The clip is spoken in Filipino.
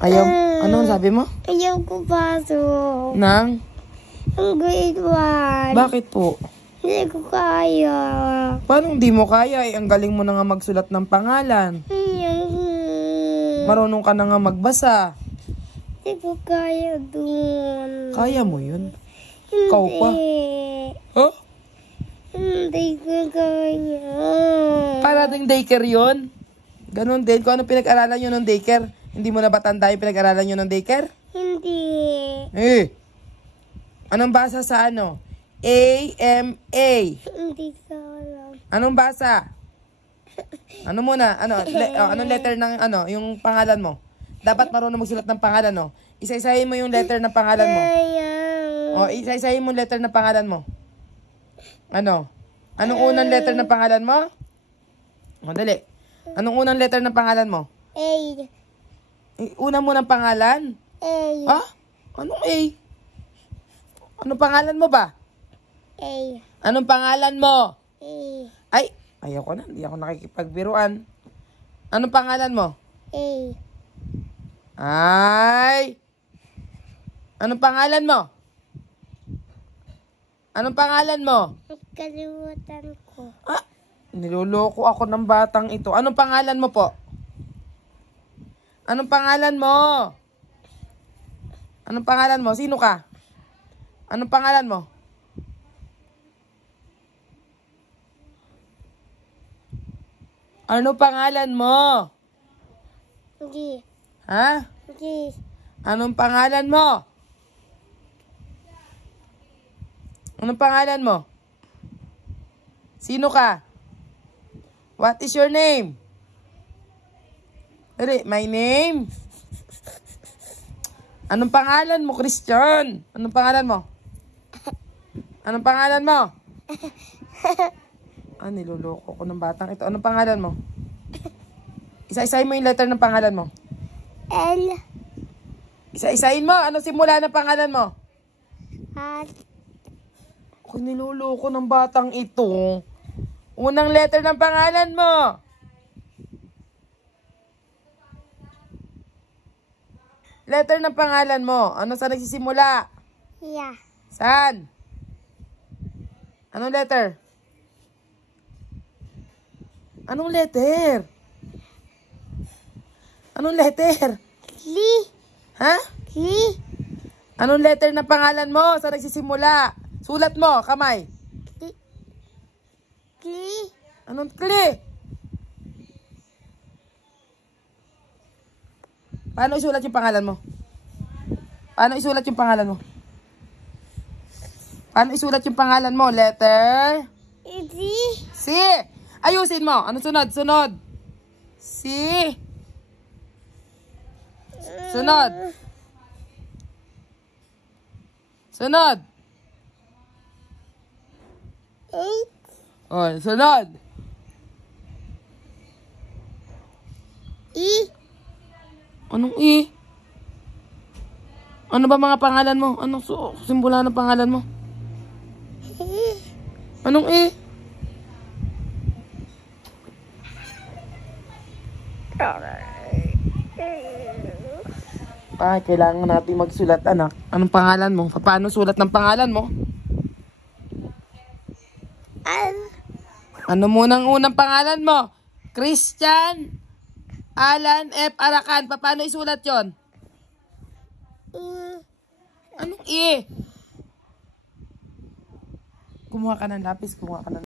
Ayaw, ano sabi mo? Ayaw ko pasok. Nang? Ang grade 1. Bakit po? Hindi ko kaya. Paano hindi mo kaya? Ang galing mo na nga magsulat ng pangalan. Marunong ka na nga magbasa. Hindi ko kaya dun. Kaya mo yun? Hindi. Ikaw pa? Huh? Hindi ko kaya. Para ding daycare yun? Ganon din. Kung ano pinag-aralan nyo ng daycare? Hindi mo na ba tanda yung pinag-aralan nyo ng daycare? Hindi. Anong basa sa ano? A-M-A. Hindi ko alam. Anong basa? Ano muna? Anong letter ng yung pangalan mo? Dapat marunong magsulat ng pangalan, no? Isa-isahin mo yung letter ng pangalan mo. O, isa-isahin mo yung letter ng pangalan mo. Ano? Anong unang letter ng pangalan mo? O, dali. Anong unang letter ng pangalan mo? A. Una mo ng pangalan? A. Ha? Anong A? Anong pangalan mo ba? A. Anong pangalan mo? A. Ay, ayoko na. Hindi ako nakikipagbiruan. Anong pangalan mo? A. Ay! Anong pangalan mo? Anong pangalan mo? Kalimutan ko. Ah, niloloko ako ng batang ito. Anong pangalan mo po? Anong pangalan mo? Anong pangalan mo? Sino ka? Anong pangalan mo? Ano pangalan mo? Hindi. Ha? Hindi. Anong pangalan mo? Anong pangalan mo? Sino ka? What is your name? My name? Anong pangalan mo, Christian? Anong pangalan mo? Anong pangalan mo? Niloloko ko ng batang ito. Anong pangalan mo? Isa-isahin mo yung letter ng pangalan mo. L. Isa-isahin mo. Ano simula ng pangalan mo? At. Ako niloloko ng batang ito. Unang letter ng pangalan mo. Letter ng pangalan mo. Ano saan nagsisimula? Yeah. Saan? Anong letter? Anong letter? Anong letter? Li. Ha? Li. Anong letter ng pangalan mo? Saan nagsisimula? Sulat mo, kamay. Li. Anong kli? Paano isulat yung pangalan mo? Paano isulat yung pangalan mo? Paano isulat yung pangalan mo? Letter? Iti. C. Ayusin mo. Ano sunod? Sunod. C. Sunod. Sunod. 8. Oh, sunod. E. Anong E? Ano ba mga pangalan mo? Anong simbula ng pangalan mo? Anong E? Kailangan natin magsulat, anak. Anong pangalan mo? Paano sulat ng pangalan mo? Al. Ano munang unang pangalan mo? Christian Alan F. Arakan. Paano isulat yon? E. Anong E? Kumuha ka ng lapis, kumuha ka ng